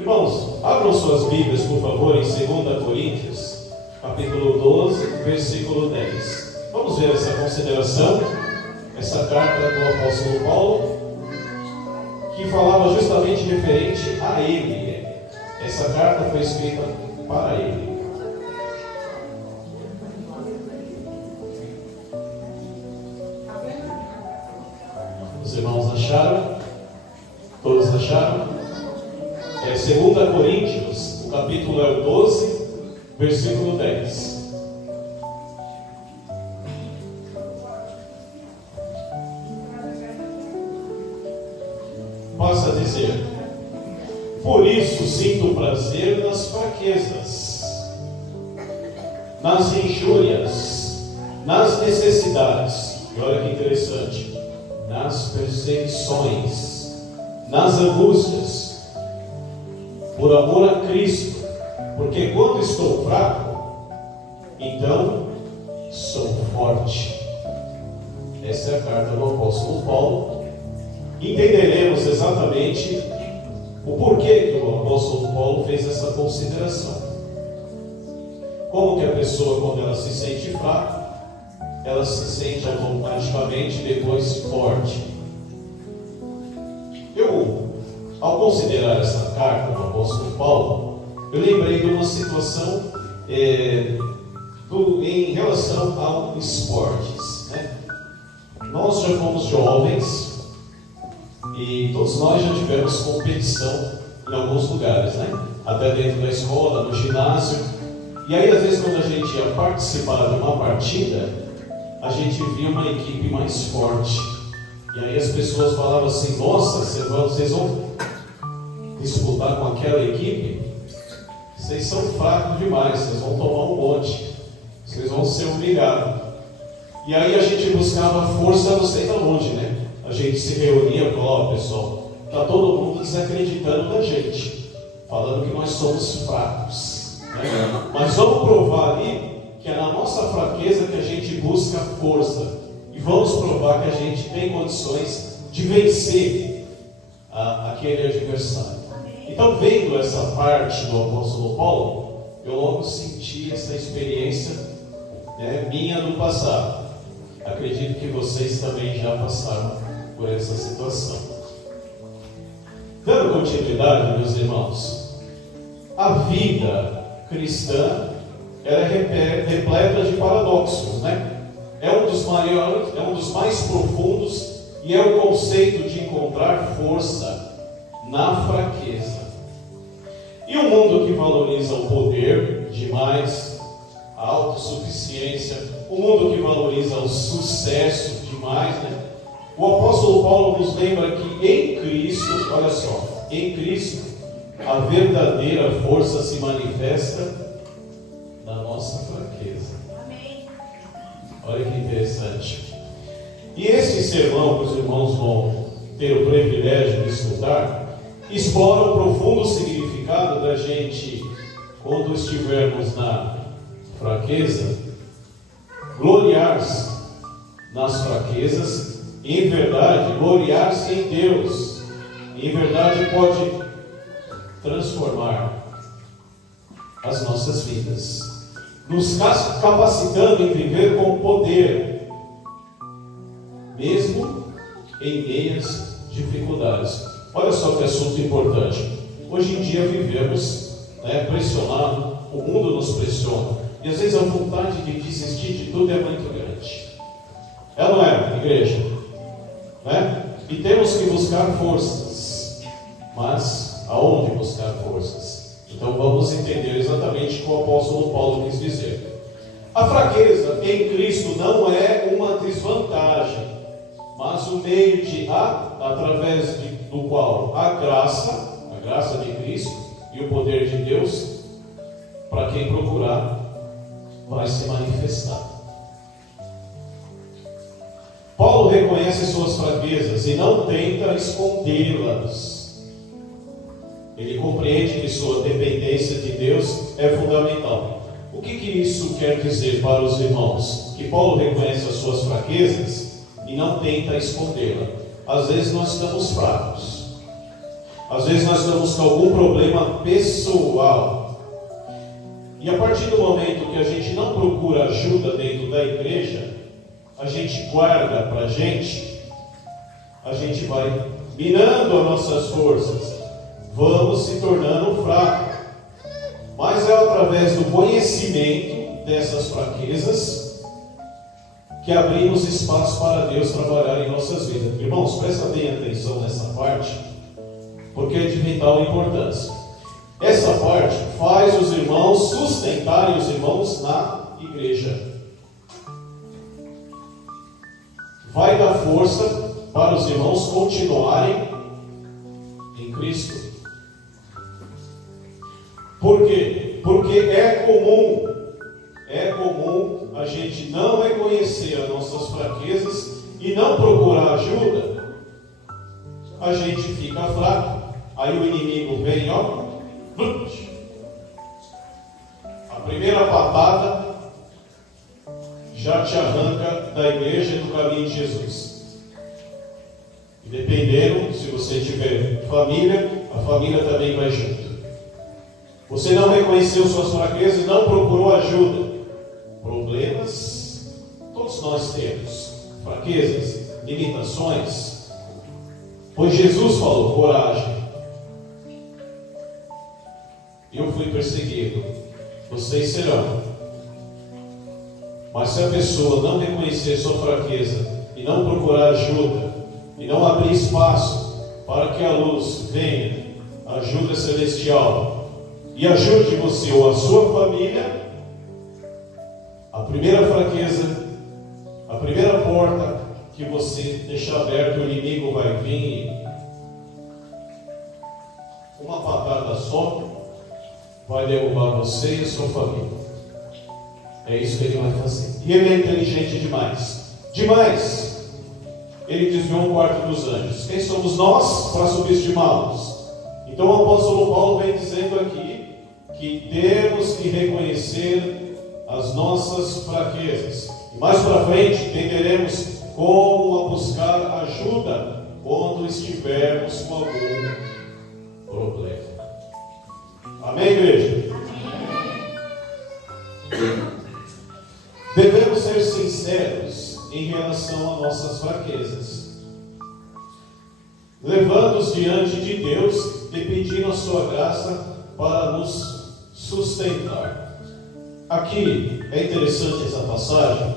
Irmãos, abram suas Bíblias, por favor, em 2 Coríntios, capítulo 12, versículo 10. Vamos ver essa consideração, essa carta do apóstolo Paulo, que falava justamente referente a ele. Essa carta foi escrita para ele. Os irmãos acharam? Todos acharam? 2 Coríntios, o capítulo é o 12, versículo 10. Passa a dizer: por isso sinto prazer nas fraquezas, nas injúrias, nas necessidades, e olha que interessante, nas perseguições, nas angústias, por amor a Cristo, porque quando estou fraco, então sou forte. Essa é a carta do apóstolo Paulo. Entenderemos exatamente o porquê que o apóstolo Paulo fez essa consideração. Como que a pessoa, quando ela se sente fraca, ela se sente automaticamente depois forte. Ao considerar essa carta do apóstolo Paulo, eu lembrei de uma situação em relação ao esportes, né? Nós já fomos jovens e todos nós já tivemos competição em alguns lugares, né? Até dentro da escola, no ginásio. E aí, às vezes, quando a gente ia participar de uma partida, a gente via uma equipe mais forte. E aí as pessoas falavam assim: nossa, vocês vão disputar com aquela equipe? Vocês são fracos demais, vocês vão tomar um monte, vocês vão ser humilhados. E aí a gente buscava força não sei de onde, né? A gente se reunia e falava: ó, pessoal, está todo mundo desacreditando da gente, falando que nós somos fracos, né? Mas vamos provar ali que é na nossa fraqueza que a gente busca força, e vamos provar que a gente tem condições de vencer aquele adversário. Então, vendo essa parte do apóstolo Paulo, eu logo senti essa experiência, né, minha do passado. Acredito que vocês também já passaram por essa situação. Dando continuidade, meus irmãos, a vida cristã ela é repleta de paradoxos, né? É um dos maiores, é um dos mais profundos, e é o conceito de encontrar força na fraqueza. E um mundo que valoriza o poder demais, a autossuficiência, um mundo que valoriza o sucesso demais, né? O apóstolo Paulo nos lembra que em Cristo, olha só, em Cristo, a verdadeira força se manifesta na nossa fraqueza. Amém. Olha que interessante. E esse sermão que os irmãos vão ter o privilégio de escutar, explora o profundo significado da gente, quando estivermos na fraqueza, gloriar-se nas fraquezas, e em verdade, gloriar-se em Deus, e em verdade pode transformar as nossas vidas, nos capacitando em viver com poder, mesmo em meias dificuldades. Olha só que assunto importante. Hoje em dia vivemos, pressionado, o mundo nos pressiona, e às vezes a vontade de desistir de tudo é muito grande. É ou não é, igreja? E temos que buscar forças, mas aonde buscar forças? Então vamos entender exatamente o que o apóstolo Paulo quis dizer. A fraqueza em Cristo não é uma desvantagem, mas o meio através do qual a graça de Cristo e o poder de Deus, para quem procurar, vai se manifestar. Paulo reconhece suas fraquezas e não tenta escondê-las. Ele compreende que sua dependência de Deus é fundamental. O que isso quer dizer para os irmãos? Que Paulo reconhece as suas fraquezas e não tenta escondê-las. Às vezes nós estamos fracos. Às vezes nós estamos com algum problema pessoal. E a partir do momento que a gente não procura ajuda dentro da igreja, a gente guarda para a gente vai minando as nossas forças, vamos se tornando fracos. Mas é através do conhecimento dessas fraquezas que abrimos espaço para Deus trabalhar em nossas vidas. Irmãos, presta bem atenção nessa parte, porque é de vital importância. Essa parte faz os irmãos sustentarem os irmãos na igreja. Vai dar força para os irmãos continuarem em Cristo. Por quê? Porque é comum a gente não reconhecer as nossas fraquezas e não procurar ajuda. A gente fica fraco, aí o inimigo vem, ó, a primeira patada já te arranca da igreja e do caminho de Jesus. E dependendo, se você tiver família, a família também vai junto. Você não reconheceu suas fraquezas e não procurou ajuda. Problemas, todos nós temos. Fraquezas, limitações. Pois Jesus falou, coragem. Eu fui perseguido, vocês serão. Mas se a pessoa não reconhecer sua fraqueza e não procurar ajuda, e não abrir espaço para que a luz venha, a ajuda celestial, e ajude você ou a sua família, a primeira fraqueza, a primeira porta que você deixar aberta, o inimigo vai vir, uma patada só vai derrubar você e a sua família. É isso que ele vai fazer. E ele é inteligente demais. Demais. Ele desviou um quarto dos anjos. Quem somos nós para subestimá-los? Então o apóstolo Paulo vem dizendo aqui que temos que reconhecer as nossas fraquezas. E mais para frente entenderemos como buscar ajuda quando estivermos com algum problema. Amém, igreja? Amém. Devemos ser sinceros em relação às nossas fraquezas, levando-os diante de Deus e pedindo a sua graça para nos sustentar. Aqui é interessante essa passagem,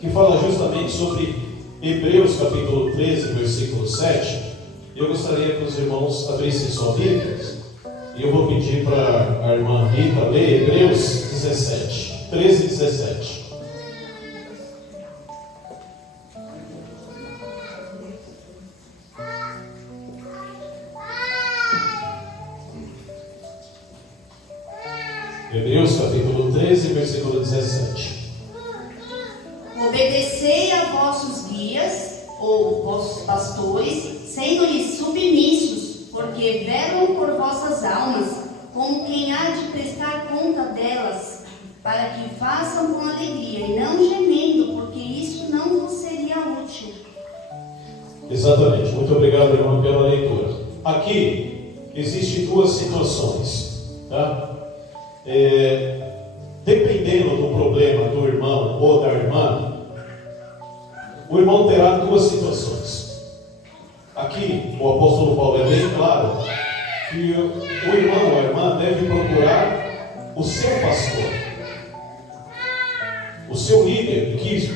que fala justamente sobre Hebreus capítulo 13, versículo 7. Eu gostaria que os irmãos abrissem sua Bíblia, e eu vou pedir para a irmã Rita ler Hebreus 17, 13 e 17. Hebreus capítulo 13, versículo 17. Obedecei a vossos guias, ou vossos pastores, sendo-lhes submissos, porque velam por vossas almas, como quem há de prestar conta delas, para que façam com alegria, e não gemendo, porque isso não vos seria útil. Exatamente, muito obrigado, irmão, pela leitura. Aqui existem duas situações, tá? Dependendo do problema do irmão ou da irmã, o irmão terá duas situações. Aqui o apóstolo Paulo é bem claro que o irmão ou a irmã deve procurar o seu pastor, o seu líder que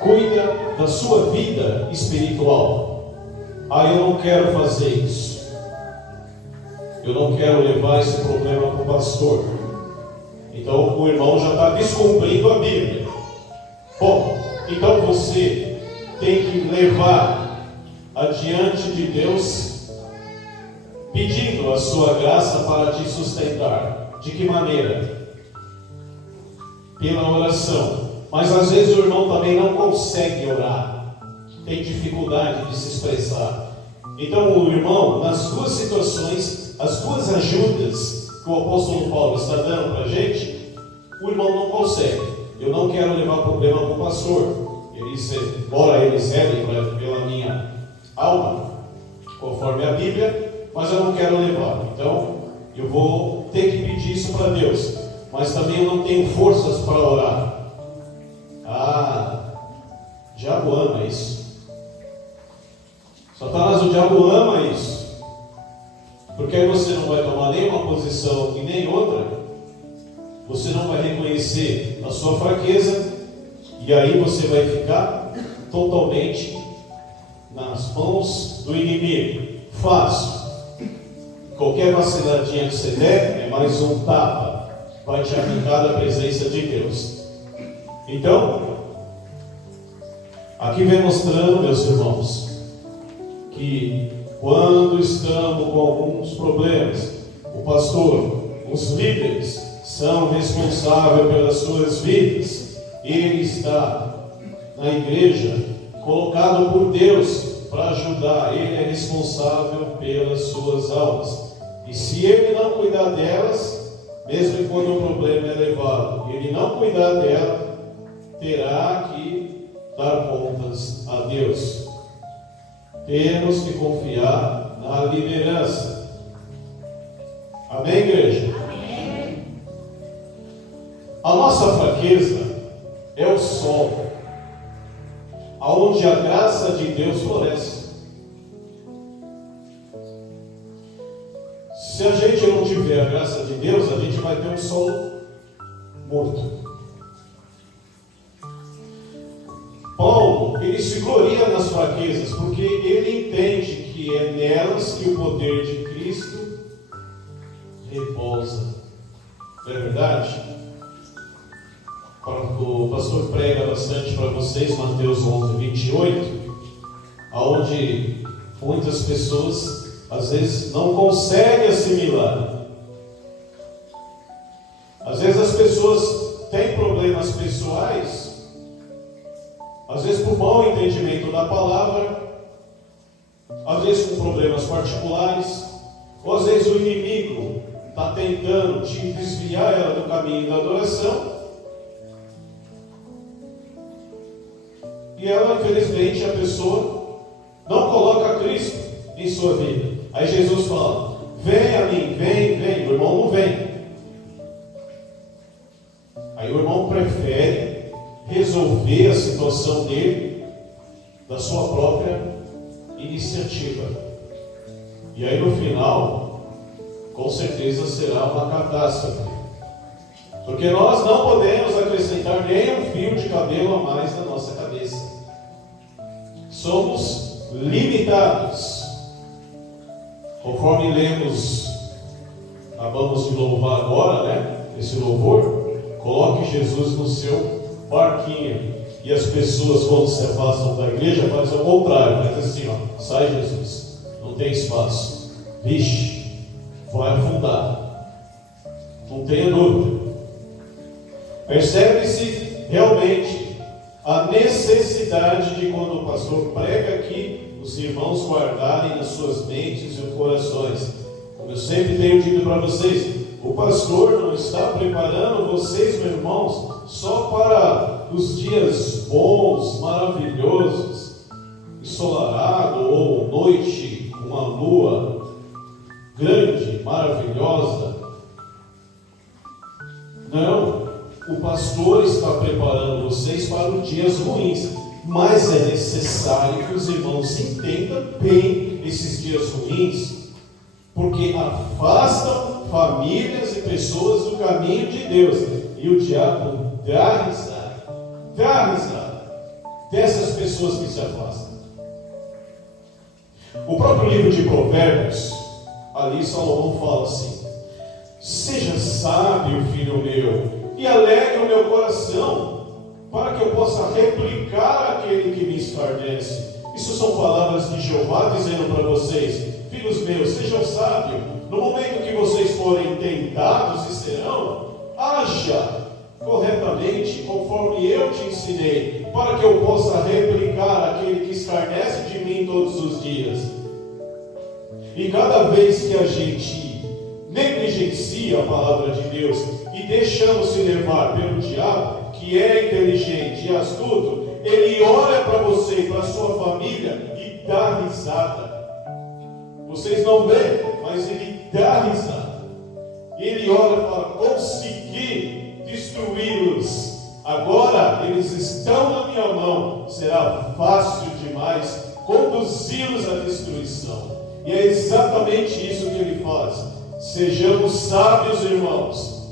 cuida da sua vida espiritual. Eu não quero fazer isso, eu não quero levar esse problema para o pastor. Então o irmão já está descumprindo a Bíblia. Bom, então você tem que levar adiante de Deus, pedindo a sua graça para te sustentar. De que maneira? Pela oração. Mas às vezes o irmão também não consegue orar, tem dificuldade de se expressar. Então o irmão, nas duas situações, as duas ajudas que o apóstolo Paulo está dando para a gente, o irmão não consegue. Eu não quero levar problema para o pastor. Embora eles zelem pela minha alma, conforme a Bíblia, mas eu não quero levar. Então, eu vou ter que pedir isso para Deus. Mas também eu não tenho forças para orar. O diabo ama isso. Satanás, o diabo ama isso. Porque aí você não vai tomar nenhuma posição e nem outra. Você não vai reconhecer a sua fraqueza. E aí você vai ficar totalmente nas mãos do inimigo. Fácil. Qualquer vaciladinha que você der é mais um tapa. Vai te arrancar da presença de Deus. Então, aqui vem mostrando, meus irmãos, que quando estamos com alguns problemas, o pastor, os líderes, são responsáveis pelas suas vidas. Ele está na igreja, colocado por Deus para ajudar. Ele é responsável pelas suas almas. E se ele não cuidar delas, mesmo quando o problema é levado, ele não cuidar dela, terá que dar contas a Deus. Temos que confiar na liderança. Amém, igreja? Amém. A nossa fraqueza é o sol, aonde a graça de Deus floresce. Se a gente não tiver a graça de Deus, a gente vai ter um sol morto. Paulo, ele se gloria nas fraquezas, porque ele entende que é nelas que o poder de Cristo repousa. Não é verdade? O pastor prega bastante para vocês, Mateus 11, 28, onde muitas pessoas às vezes não conseguem assimilar. Às vezes as pessoas têm problemas pessoais, às vezes por mau entendimento da palavra, às vezes com problemas particulares, ou às vezes o inimigo está tentando te desviar ela do caminho da adoração, e ela, infelizmente, a pessoa não coloca Cristo em sua vida. Aí Jesus fala: vem a mim, vem, o irmão não vem. Aí o irmão prefere resolver a situação dele da sua própria iniciativa. E aí no final, com certeza será uma catástrofe. Porque nós não podemos acrescentar nem um fio de cabelo a mais na nossa cabeça. Somos limitados. Conforme lemos, acabamos de louvar agora, né? Esse louvor, coloque Jesus no seu barquinho. E as pessoas, quando se afastam da igreja, fazem o contrário, faz assim, ó: sai Jesus, não tem espaço. Vixe, vai afundar. Não tenha dúvida. Percebe-se realmente a necessidade de, quando o pastor prega aqui, os irmãos guardarem nas suas mentes e corações. Como eu sempre tenho dito para vocês, o pastor não está preparando vocês, meus irmãos, só para os dias bons, maravilhosos, ensolarado, ou noite com uma lua grande, maravilhosa. Não, o pastor está preparando vocês para os dias ruins. Mas é necessário que os irmãos entendam bem esses dias ruins, porque afastam famílias e pessoas do caminho de Deus. E o diabo dá risada dessas pessoas que se afastam. O próprio livro de Provérbios, ali Salomão fala assim: seja sábio, filho meu, e alegre o meu coração, para que eu possa replicar aquele que me escarnece. Isso são palavras de Jeová dizendo para vocês: filhos meus, sejam sábios. No momento que vocês forem tentados, e serão, haja corretamente, conforme eu te ensinei, para que eu possa replicar aquele que escarnece de mim todos os dias. E cada vez que a gente negligencia a palavra de Deus e deixamos se levar pelo diabo, que é inteligente e astuto, ele olha para você e para a sua família e dá risada. Vocês não veem, mas ele dá risada. Ele olha para conseguir destruí-los. Agora eles estão na minha mão. Será fácil demais conduzi-los à destruição. E é exatamente isso que ele faz. Sejamos sábios, irmãos.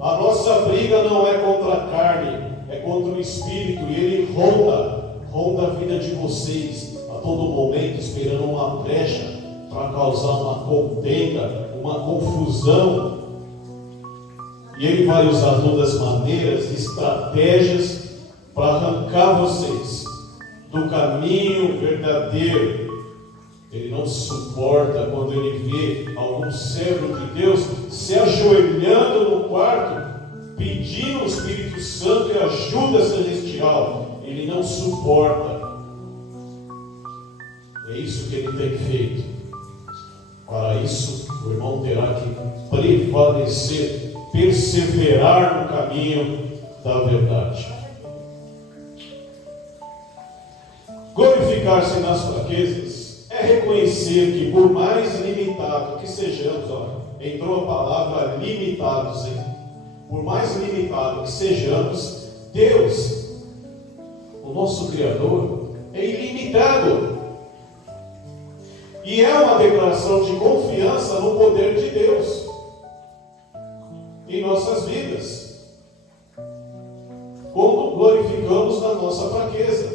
A nossa briga não é contra a carne, é contra o Espírito. E ele ronda a vida de vocês a todo momento, esperando uma brecha para causar uma contenda, uma confusão. E ele vai usar todas as maneiras, estratégias para arrancar vocês do caminho verdadeiro. Ele não suporta quando ele vê algum servo de Deus se ajoelhando no quarto, pedindo ao Espírito Santo e ajuda celestial. Ele não suporta. É isso que ele tem feito. Para isso, o irmão terá que prevalecer, perseverar no caminho da verdade. Glorificar-se nas fraquezas é reconhecer que, por mais limitado que sejamos, entrou a palavra limitados, hein? Por mais limitado que sejamos, Deus, o nosso Criador, é ilimitado. E é uma declaração de confiança no poder de Deus em nossas vidas, quando glorificamos na nossa fraqueza.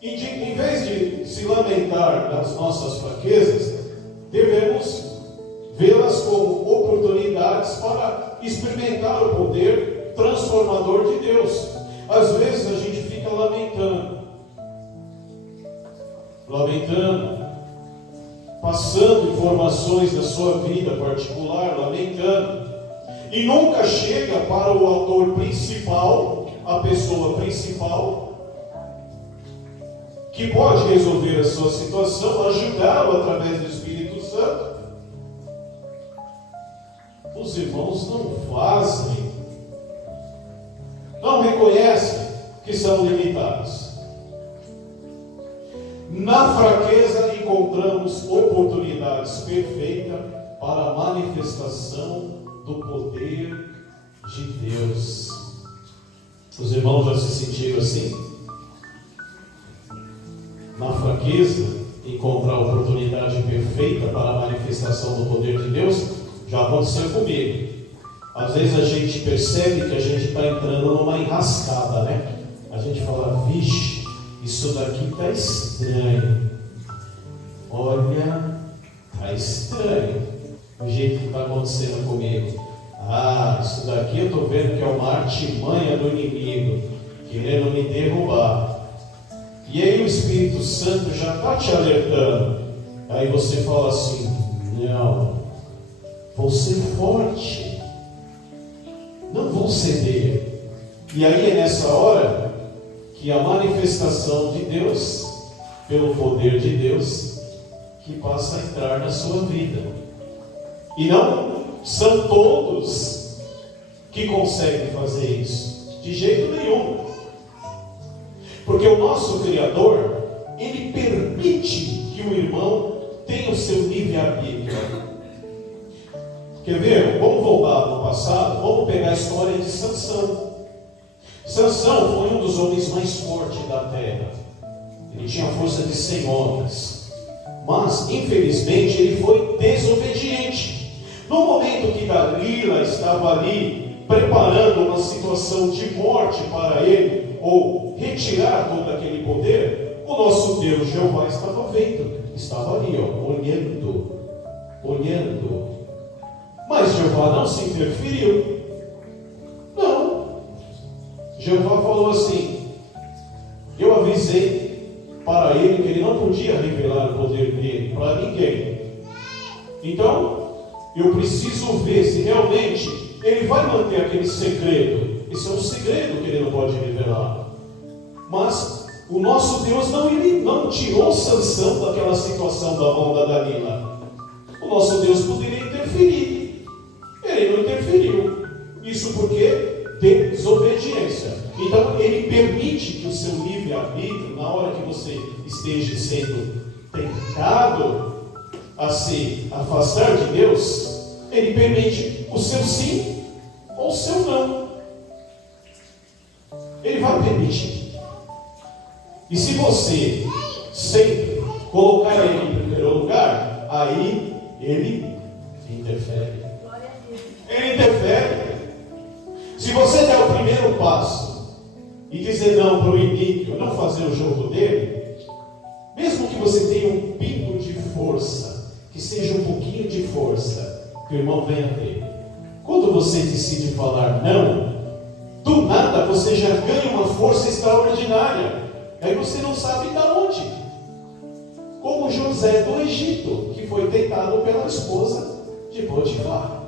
E em vez de se lamentar das nossas fraquezas, devemos vê-las como oportunidades para experimentar o poder transformador de Deus. Às vezes a gente fica lamentando, passando informações da sua vida particular, lamentando, e nunca chega para o autor principal, a pessoa principal, que pode resolver a sua situação, ajudá-lo através do Espírito Santo. Os irmãos não fazem, não reconhecem que são limitados. Na fraqueza encontramos oportunidades perfeitas para a manifestação do poder de Deus. Os irmãos já se sentiram assim? Na fraqueza, encontrar a oportunidade perfeita para a manifestação do poder de Deus, já aconteceu comigo. Às vezes a gente percebe que a gente está entrando numa enrascada, né? A gente fala, vixe, isso daqui está estranho. Olha, está estranho o jeito que está acontecendo comigo. Isso daqui eu estou vendo que é uma artimanha do inimigo, querendo me derrubar. E aí o Espírito Santo já está te alertando. Aí você fala assim, não, vou ser forte, não vou ceder. E aí é nessa hora que a manifestação de Deus, pelo poder de Deus, que passa a entrar na sua vida. E não são todos que conseguem fazer isso, de jeito nenhum. Porque o nosso Criador, Ele permite que o irmão tenha o seu livre-arbítrio. Quer ver? Vamos voltar no passado, vamos pegar a história de Sansão. Sansão foi um dos homens mais fortes da terra. Ele tinha a força de 100 homens. Mas, infelizmente, ele foi desobediente. No momento que Dalila estava ali, preparando uma situação de morte para ele, ou retirar todo aquele poder, o nosso Deus Jeová estava vendo, estava ali, olhando. Mas Jeová não se interferiu. Não. Jeová falou assim, eu avisei para ele que ele não podia revelar o poder dele para ninguém. Então, eu preciso ver se realmente ele vai manter aquele segredo. Esse é um segredo que ele não pode revelar. Mas o nosso Deus não tirou Sansão daquela situação da mão da Dalila. O nosso Deus poderia interferir. Ele não interferiu. Isso porque desobediência. Então ele permite que o seu livre-arbítrio, na hora que você esteja sendo tentado, a se afastar de Deus, Ele permite o seu sim ou o seu não. Ele vai permitir. E se você sempre colocar Ele em primeiro lugar, aí Ele interfere. Ele interfere. Se você der o primeiro passo e dizer não para o inimigo, não fazer o jogo dele, mesmo que você tenha um pingo de força, que seja um pouquinho de força, que o irmão venha ter. Quando você decide falar não, do nada você já ganha uma força extraordinária. Aí você não sabe de onde. Como José do Egito, que foi tentado pela esposa de Potifar.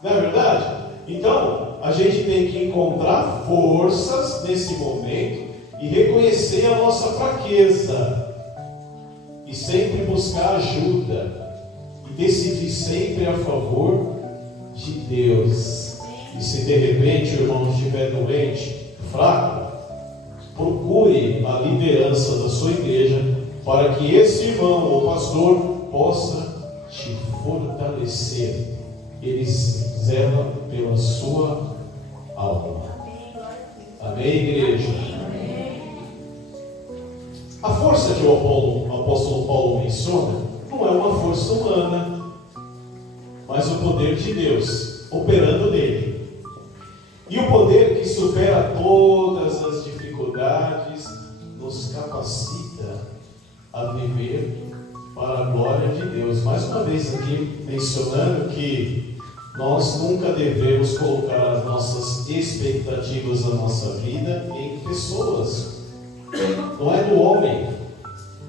Não é verdade? Então, a gente tem que encontrar forças nesse momento e reconhecer a nossa fraqueza. E sempre buscar ajuda. E decidir sempre a favor de Deus. E se de repente o irmão estiver doente, fraco, procure a liderança da sua igreja para que esse irmão ou pastor possa te fortalecer. Eles zelam pela sua alma. Amém, igreja? A força que o apóstolo Paulo menciona não é uma força humana, mas o poder de Deus operando nele. E o poder que supera todas as dificuldades nos capacita a viver para a glória de Deus. Mais uma vez aqui mencionando que nós nunca devemos colocar as nossas expectativas da nossa vida em pessoas. Não é do homem.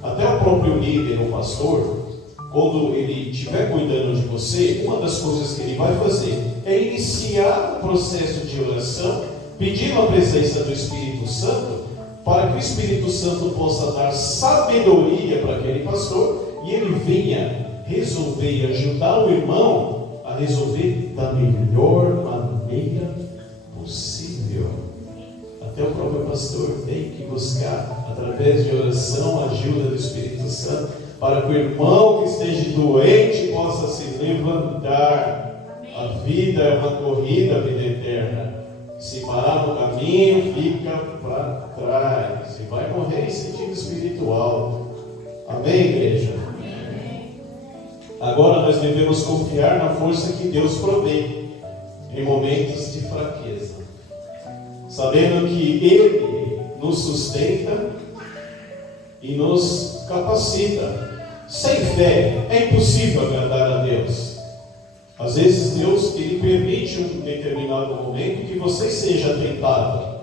Até o próprio líder, o pastor, quando ele estiver cuidando de você, uma das coisas que ele vai fazer é iniciar o processo de oração, pedindo a presença do Espírito Santo, para que o Espírito Santo possa dar sabedoria para aquele pastor e ele venha resolver e ajudar o irmão a resolver da melhor maneira possível. Até o próprio pastor tem que buscar, através de oração, a ajuda do Espírito Santo, para que o irmão que esteja doente possa se levantar. A vida é uma corrida, a vida eterna. Se parar no caminho, fica para trás. Se vai morrer em sentido espiritual. Amém, igreja? Amém. Agora nós devemos confiar na força que Deus provê em momentos de fraqueza, sabendo que Ele nos sustenta e nos capacita. Sem fé é impossível agradar a Deus. Às vezes Deus Ele permite um determinado momento que você seja tentado.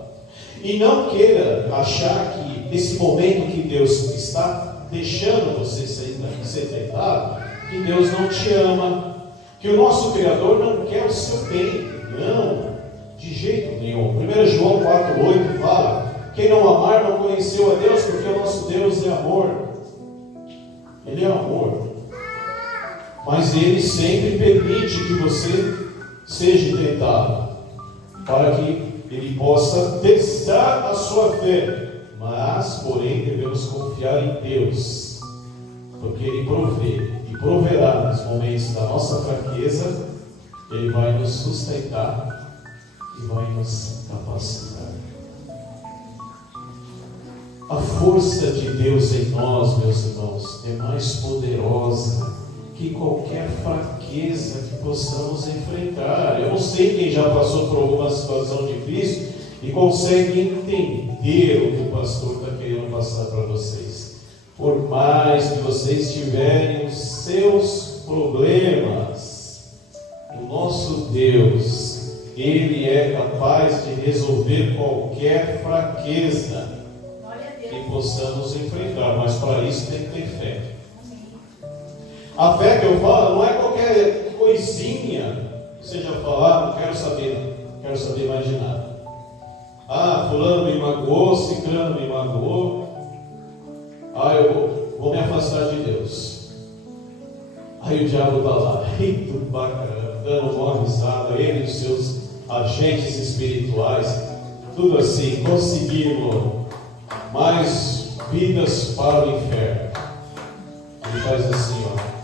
E não queira achar que esse momento que Deus está deixando você ser tentado, que Deus não te ama, que o nosso Criador não quer o seu bem. Não, de jeito nenhum. 1 João 4,8 fala: quem não amar não conheceu a Deus, porque o nosso Deus é amor. Ele é amor. Mas Ele sempre permite que você seja tentado, para que Ele possa testar a sua fé. Mas, porém, devemos confiar em Deus, porque Ele provê e proverá nos momentos da nossa fraqueza. Ele vai nos sustentar e vai nos capacitar. A força de Deus em nós, meus irmãos, é mais poderosa que qualquer fraqueza que possamos enfrentar. Eu não sei quem já passou por alguma situação difícil e consegue entender o que o pastor está querendo passar para vocês. Por mais que vocês tiverem os seus problemas, o nosso Deus, Ele é capaz de resolver qualquer fraqueza que possamos enfrentar, mas para isso tem que ter fé. A fé que eu falo não é qualquer coisinha que seja falar, não quero saber mais de nada. Ah, fulano me magoou, ciclano me magoou, eu vou me afastar de Deus. Aí o diabo está lá, rindo bacana, dando uma risada, ele e os seus agentes espirituais, tudo assim, conseguimos mais vidas para o inferno. faz assim, ó.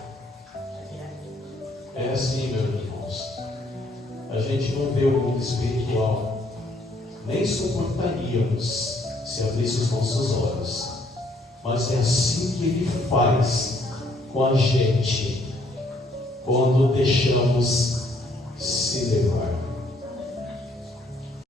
É assim, meus irmãos. A gente não vê o mundo espiritual. Nem suportaríamos se abrisse os nossos olhos. Mas é assim que Ele faz com a gente quando deixamos se levar.